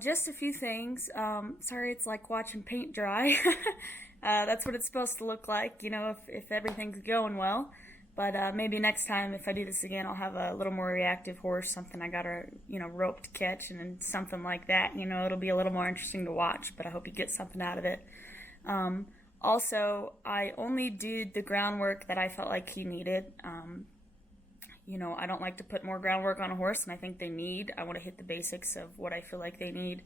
Just a few things. Sorry, it's like watching paint dry. That's what it's supposed to look like, if everything's going well. But maybe next time, if I do this again, I'll have a little more reactive horse, something I got a, rope to catch, and then something like that. It'll be a little more interesting to watch, but I hope you get something out of it. Also, I only did the groundwork that I felt like he needed. I don't like to put more groundwork on a horse than I think they need. I want to hit the basics of what I feel like they need.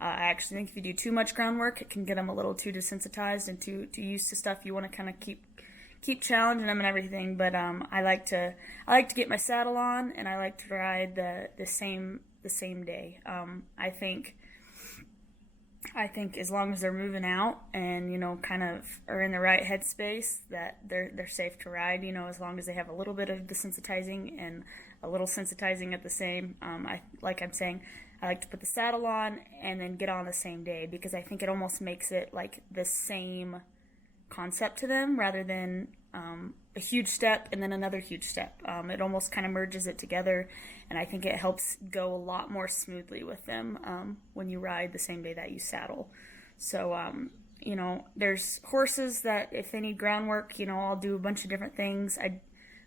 I actually think if you do too much groundwork, it can get them a little too desensitized and too used to stuff. You want to kind of keep challenging them and everything. But I like to get my saddle on, and I like to ride the same day. I think as long as they're moving out and, kind of are in the right headspace, that they're safe to ride, as long as they have a little bit of desensitizing and a little sensitizing at the same. I like to put the saddle on and then get on the same day, because I think it almost makes it like the same concept to them rather than a huge step and then another huge step. It almost kind of merges it together, and I think it helps go a lot more smoothly with them when you ride the same day that you saddle. So, there's horses that if they need groundwork, I'll do a bunch of different things.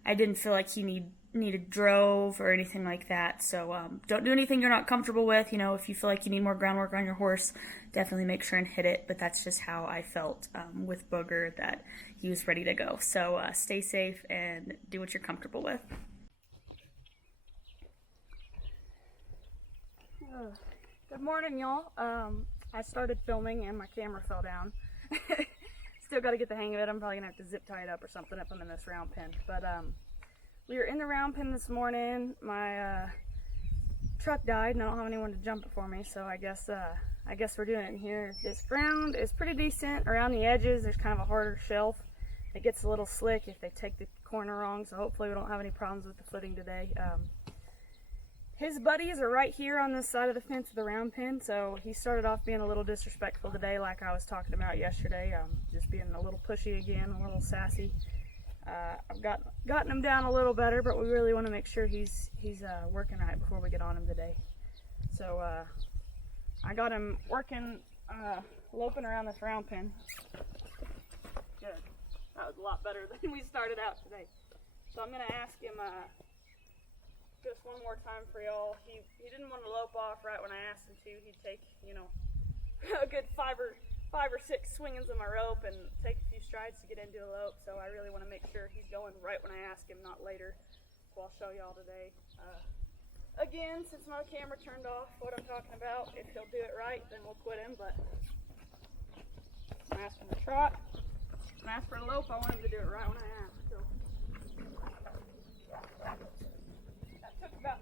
I didn't feel like he needed drove or anything like that. So don't do anything you're not comfortable with. If you feel like you need more groundwork on your horse, definitely make sure and hit it. But that's just how I felt with Booger, that he was ready to go. So stay safe and do what you're comfortable with. Good morning, y'all. I started filming and my camera fell down. Still got to get the hang of it. I'm probably gonna have to zip tie it up or something if I'm in this round pen. But we were in the round pen this morning. My truck died and I don't have anyone to jump it for me, so I guess we're doing it in here. This ground is pretty decent. Around the edges there's kind of a harder shelf. It gets a little slick if they take the corner wrong, so hopefully we don't have any problems with the footing today. His buddies are right here on this side of the fence of the round pen, so he started off being a little disrespectful today, like I was talking about yesterday. Just being a little pushy again, a little sassy. I've gotten him down a little better, but we really want to make sure he's working right before we get on him today. So I got him working, loping around this round pen. Good. That was a lot better than we started out today. So I'm gonna ask him just one more time for y'all. He didn't want to lope off right when I asked him to. He'd take a good five or six swingings of my rope and take a few strides to get into a lope. So I really want to make sure he's going right when I ask him, not later. So I'll show y'all today. Again, since my camera turned off, what I'm talking about. If he'll do it right, then we'll quit him. But I'm asking to trot. I'm asking for a lope. I want him to do it right when I ask. So that took about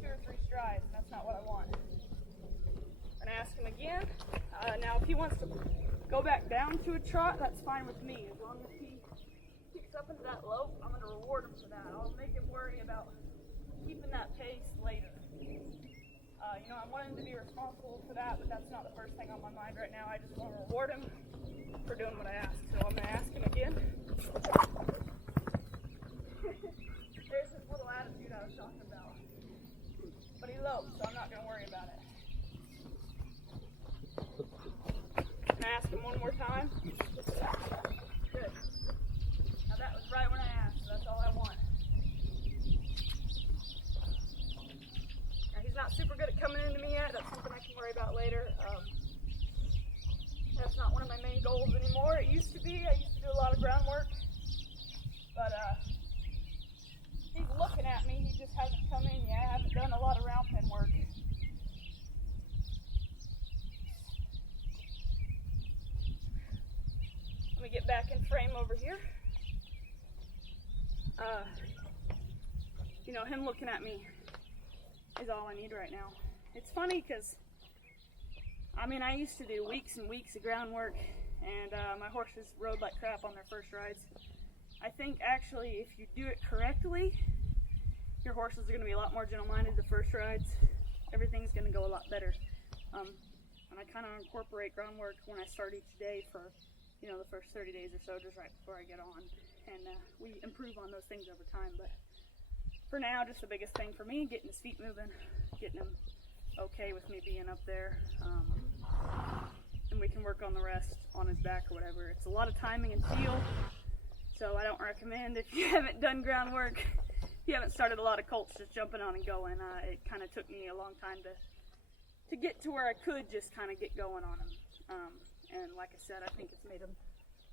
2 or 3 strides, and that's not what I want. I'm gonna ask him again. Now, if he wants to go back down to a trot, that's fine with me. As long as he kicks up into that lope, I'm gonna reward him for that. I'll make him worry about keeping that pace later. I want him to be responsible for that, but that's not the first thing on my mind right now. I just want to reward him for doing what I asked. So I'm gonna ask him again. There's this little attitude I was talking about. But he loped, so I'm not going to worry about it. Can I ask him one more time? Good. Now that was right when I asked, so that's all I want. Now he's not super good at coming into me yet. That's something I can worry about later. That's not one of my main goals anymore. It used to be. I used to do a lot of groundwork. But he's looking at me. He just hasn't come in yet. I haven't done a lot of round pen work. Let me get back in frame over here. Him looking at me is all I need right now. It's funny because, I used to do weeks and weeks of groundwork, and my horses rode like crap on their first rides. I think actually if you do it correctly, your horses are going to be a lot more gentle-minded the first rides. Everything's going to go a lot better. And I kind of incorporate groundwork when I start each day for, the first 30 days or so, just right before I get on. And we improve on those things over time. But for now, just the biggest thing for me, getting his feet moving, getting him okay with me being up there. And we can work on the rest on his back or whatever. It's a lot of timing and feel, so I don't recommend, if you haven't done groundwork, if you haven't started a lot of colts just jumping on and going. It kind of took me a long time to get to where I could just kind of get going on him. And like I said, I think it's made him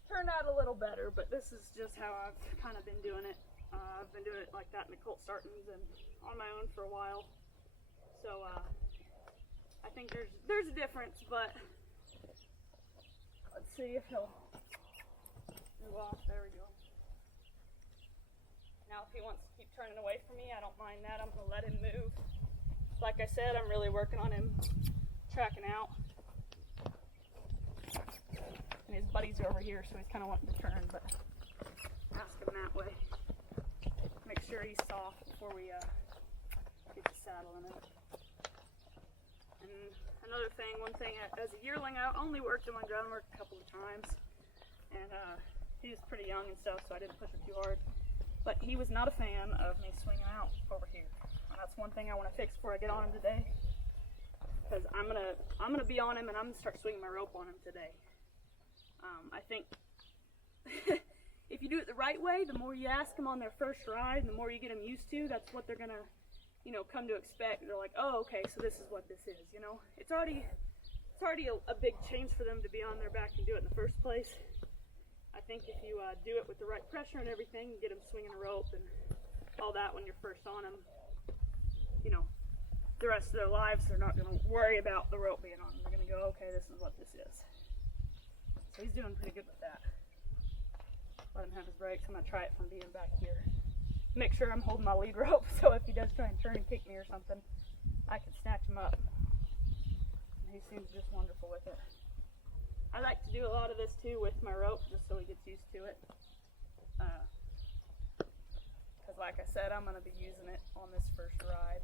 turn out a little better, but this is just how I've kind of been doing it. I've been doing it like that in the colt startings and on my own for a while. So I think there's a difference, but let's see if he'll move off. There we go. Now if he wants to keep turning away from me, I don't mind that. I'm going to let him move. Like I said, I'm really working on him tracking out. And his buddies are over here, so he's kind of wanting to turn, but ask him that way. Make sure he's soft before we get the saddle in it. And another thing, one thing, as a yearling, I only worked him on groundwork a couple of times, and he was pretty young and stuff, so I didn't push him too hard. But he was not a fan of me swinging out over here, and that's one thing I want to fix before I get on him today. Because I'm gonna be on him, and I'm gonna start swinging my rope on him today. I think if you do it the right way, the more you ask them on their first ride, and the more you get them used to, that's what they're gonna, come to expect. They're like, oh, okay, so this is what this is. It's already a big change for them to be on their back and do it in the first place. I think if you do it with the right pressure and everything, get them swinging a rope and all that when you're first on them, the rest of their lives, they're not going to worry about the rope being on them. They're going to go, okay, this is what this is. So he's doing pretty good with that. Let him have his breaks. I'm going to try it from being back here. Make sure I'm holding my lead rope, so if he does try and turn and kick me or something, I can snatch him up. And he seems just wonderful with it. I like to do a lot of this too with my rope, just so he gets used to it. Because like I said, I'm going to be using it on this first ride.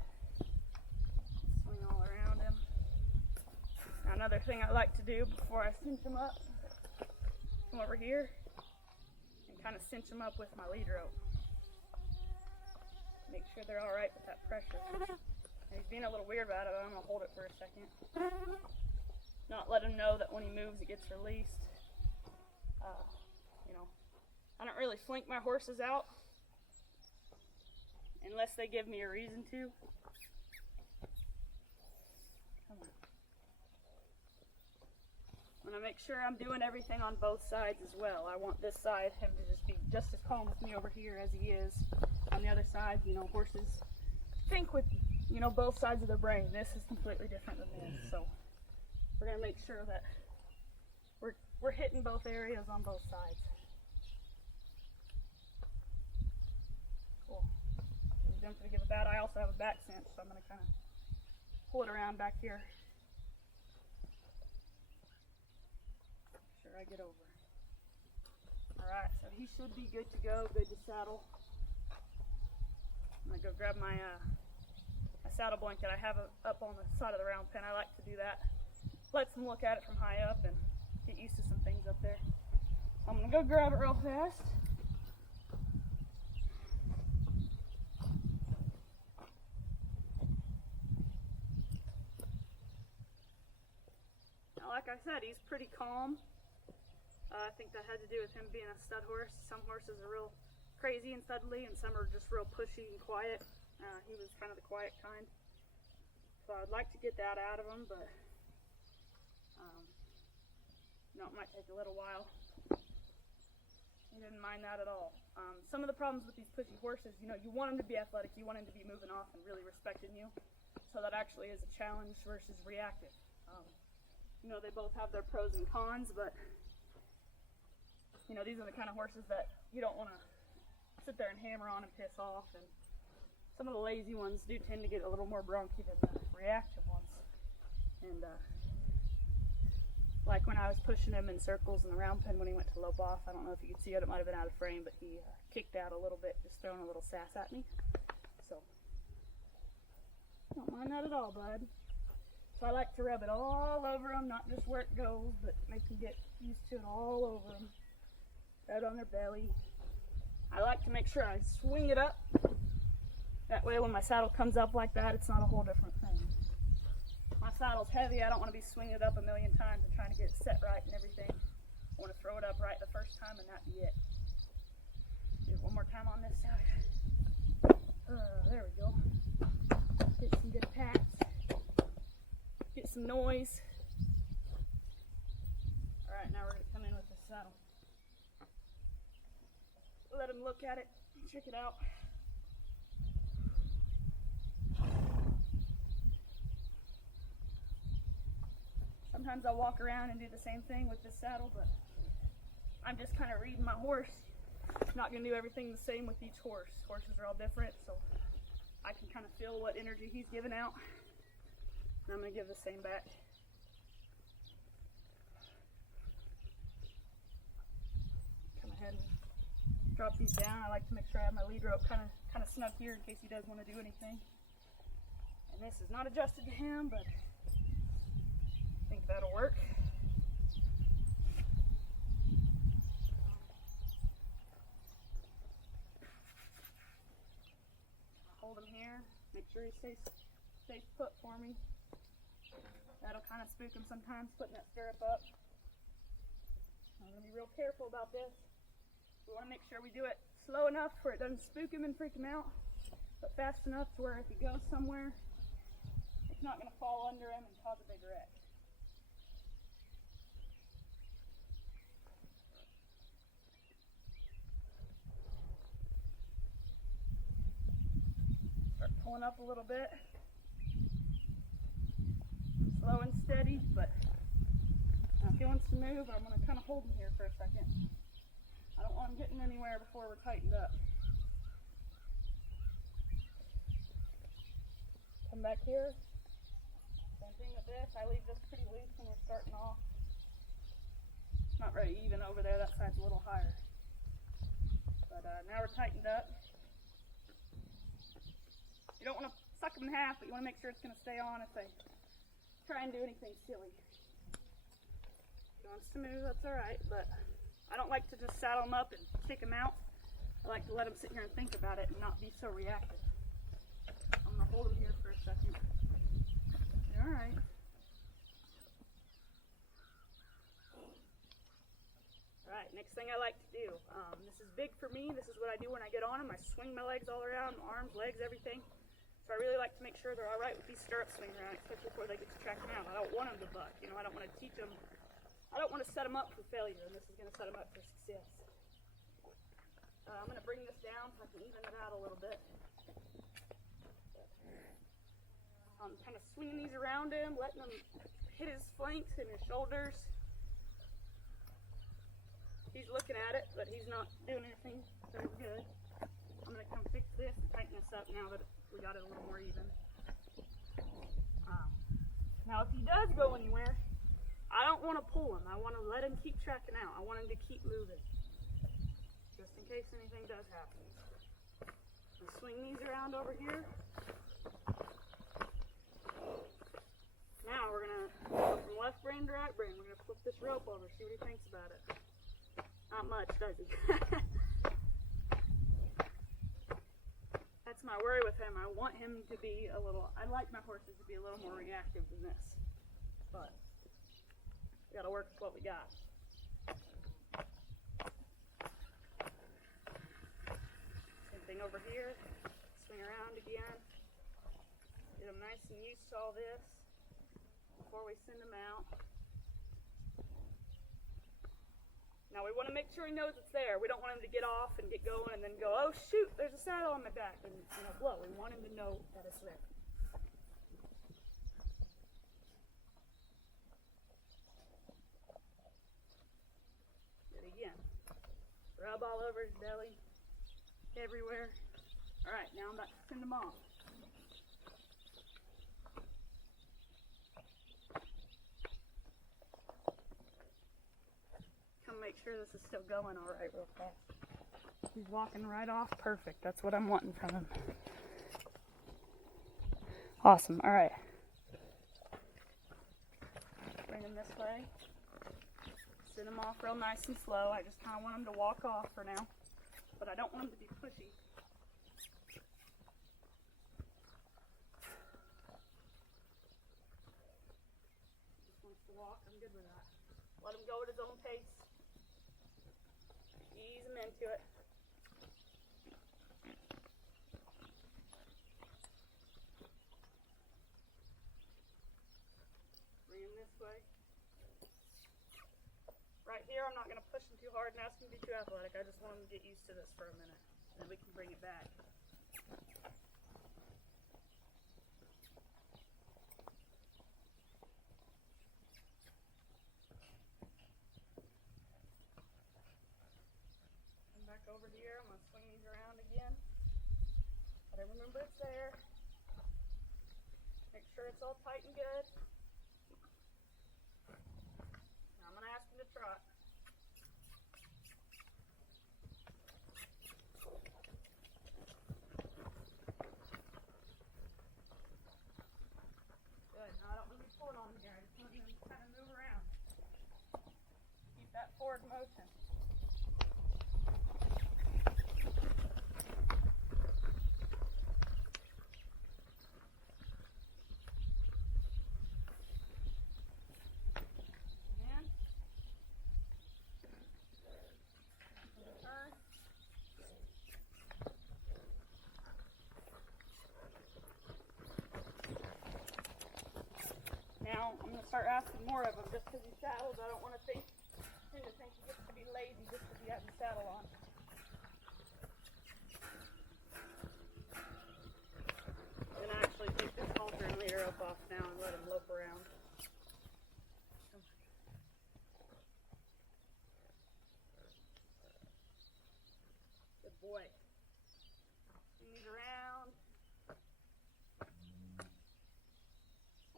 Swing all around him. Now, another thing I like to do before I cinch him up, come over here and kind of cinch him up with my lead rope. Make sure they're all right with that pressure. And he's being a little weird about it, but I'm going to hold it for a second. Not let him know that when he moves it gets released. I don't really flink my horses out unless they give me a reason to. Come on. I'm going to make sure I'm doing everything on both sides as well. I want this side, him to just be just as calm with me over here as he is on the other side. Horses think with, both sides of their brain. This is completely different than this. So we're going to make sure that we're hitting both areas on both sides. Cool. He's doing pretty good with that. I also have a back cinch, so I'm going to kind of pull it around back here. Make sure I get over. Alright, so he should be good to go, good to saddle. I'm going to go grab my saddle blanket. I have it up on the side of the round pen. I like to do that. Lets them look at it from high up and get used to some things up there. I'm going to go grab it real fast. Now, like I said, he's pretty calm. I think that had to do with him being a stud horse. Some horses are real crazy and studly, and some are just real pushy and quiet. He was kind of the quiet kind. So I'd like to get that out of him, but it might take a little while. He didn't mind that at all. Some of the problems with these pushy horses, you want them to be athletic, you want them to be moving off and really respecting you. So that actually is a challenge versus reactive. They both have their pros and cons, but these are the kind of horses that you don't want to sit there and hammer on and piss off. And some of the lazy ones do tend to get a little more bronky than the reactive ones. And like when I was pushing him in circles in the round pen when he went to lope off, I don't know if you could see it, it might have been out of frame, but he kicked out a little bit, just throwing a little sass at me. So, don't mind that at all, bud. So I like to rub it all over them, not just where it goes, but make them get used to it all over them. Right on their belly. I like to make sure I swing it up. That way when my saddle comes up like that, it's not a whole different thing. saddle's heavy, I don't want to be swinging it up a million times and trying to get it set right and everything. I want to throw it up right the first time and that be it. Do it one more time on this side. There we go. Get some good pats. Get some noise. Alright, now we're going to come in with the saddle. Let him look at it, check it out. Sometimes I'll walk around and do the same thing with this saddle, but I'm just kind of reading my horse. Not going to do everything the same with each horse. Horses are all different, so I can kind of feel what energy he's giving out. And I'm going to give the same back. Come ahead and drop these down. I like to make sure I have my lead rope kind of snug here in case he does want to do anything. And this is not adjusted to him, but I think that'll work. Hold him here. Make sure he stays put for me. That'll kind of spook him sometimes, putting that stirrup up. I'm going to be real careful about this. We want to make sure we do it slow enough where it doesn't spook him and freak him out, but fast enough to where if he goes somewhere, it's not going to fall under him and cause a big wreck. Start pulling up a little bit. Slow and steady, but now if he wants to move, I'm going to kind of hold him here for a second. I don't want him getting anywhere before we're tightened up. Come back here. Same thing with this. I leave this pretty loose when we're starting off. It's not very even over there. That side's a little higher. But now we're tightened up. You don't want to suck them in half, but you want to make sure it's going to stay on if they try and do anything silly. If he wants to move, that's alright, but I don't like to just saddle him up and kick him out. I like to let him sit here and think about it and not be so reactive. I'm going to hold him here for a second. Alright. Alright, next thing I like to do. This is big for me. This is what I do when I get on him. I swing my legs all around, arms, legs, everything. So I really like to make sure they're alright with these stirrups swinging around, especially before they get to tracking out. I don't want them to buck. You know, I don't want to teach them. I don't want to set them up for failure, and this is going to set them up for success. I'm going to bring this down so I can even it out a little bit. I'm kind of swinging these around him, letting him hit his flanks and his shoulders. He's looking at it, but he's not doing anything very good. I'm going to come fix this and tighten this up now that we got it a little more even. Now if he does go anywhere, I don't want to pull him. I want to let him keep tracking out. I want him to keep moving. Just in case anything does happen. I'll swing these around over here. Now we're going to go from left brain to right brain. We're going to flip this rope over, see what he thinks about it. Not much, does he? That's my worry with him. I want him to be a little, I like my horses to be a little more reactive than this. But we got to work with what we got. Same thing over here. Swing around again. Get him nice and used to all this before we send him out. Now we want to make sure he knows it's there. We don't want him to get off and get going and then go, oh shoot, there's a saddle on my back, and blow. We want him to know that it's there. Again. Rub all over his belly, everywhere. Alright, now I'm about to send him off. Come make sure this is still going alright real fast. He's walking right off. Perfect. That's what I'm wanting from him. Awesome. Alright. Bring him this way. Send him off real nice and slow. I just kind of want him to walk off for now, but I don't want him to be pushy. to walk, I'm good with that. Let him go at his own pace. Ease him into it. Bring him this way. Right here, I'm not going to push him too hard and ask him to be too athletic. I just want him to get used to this for a minute. Then we can bring it back. Back over here, I'm going to swing these around again. But I remember it's there. Make sure it's all tight and good. Now I'm going to ask him to trot. Good. Now I don't want to be pulling on him here. I just want him to kind of move around. Keep that forward motion. Now I'm going to start asking more of him. Just because he saddles, I don't want to think he gets to be lazy just because he has the saddle on. I'm going to actually take this halter and leader rope off now and let him lope around. Good boy. Swing these around.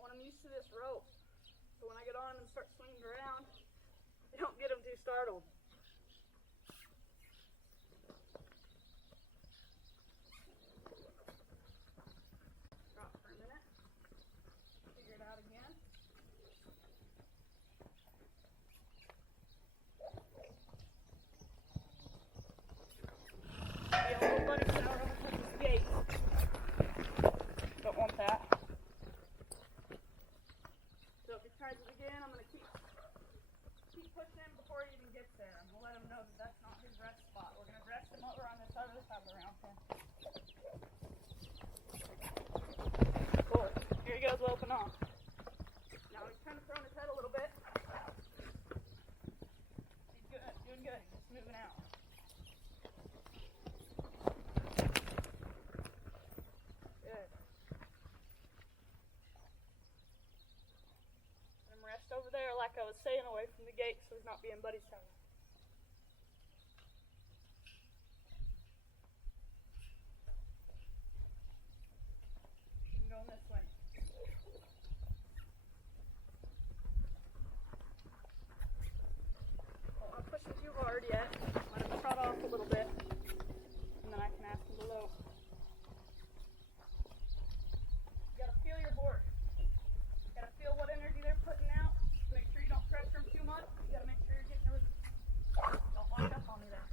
I'm used to this rope, so when I get on and start swinging around, I don't get them too startled. Drop for a minute, figure it out again. Be a little buddy sour over the gate. Don't want that. So if he tries it again, I'm going to keep pushing him before he even gets there. I'm going to let him know that that's not his rest spot. We're going to rest him over on this other side of the round pen. Cool. Here he goes, loping off. Now he's kind of throwing his head a little bit. He's good, doing good. He's just moving out. Good. Rest over there, like I was saying, away from the gate, so he's not being buddy sour. I'm going this way. Don't want to push him too hard yet. Let him trot off a little bit, and then I can ask him to lope. You gotta feel your horse. You gotta feel what energy they're putting out. Make sure you don't pressure them too much. You gotta make sure you're getting the. Don't wind up on me there.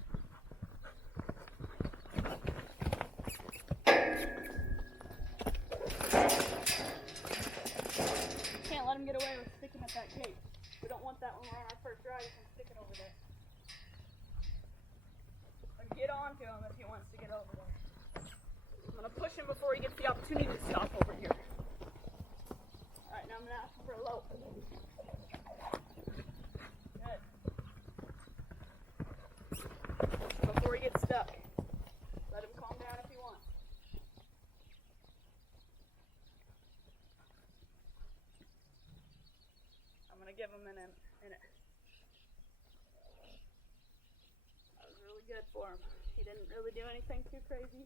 You can't let him get away with sticking at that gate. We don't want that when we're on our first ride from sticking over there. But get on to him if he wants to get over there. I'm gonna push him before he gets the opportunity to stop over here. Alright, now I'm gonna ask him for a lope. Good. Before he gets stuck, let him calm down if he wants. I'm gonna give him a minute. That was really good for him. He didn't really do anything too crazy.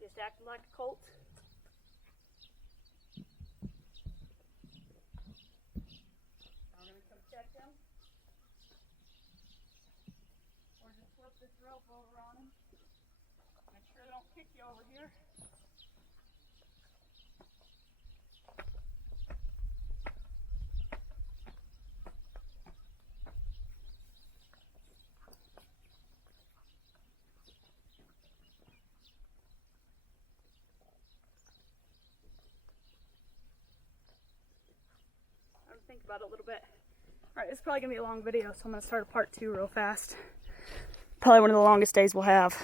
Just acted like a colt. I'm gonna come check him. Or just flip this rope over on him. Make sure they don't kick you over here. think about it a little bit. Alright, it's probably going to be a long video, so I'm going to start a part 2 real fast. Probably one of the longest days we'll have.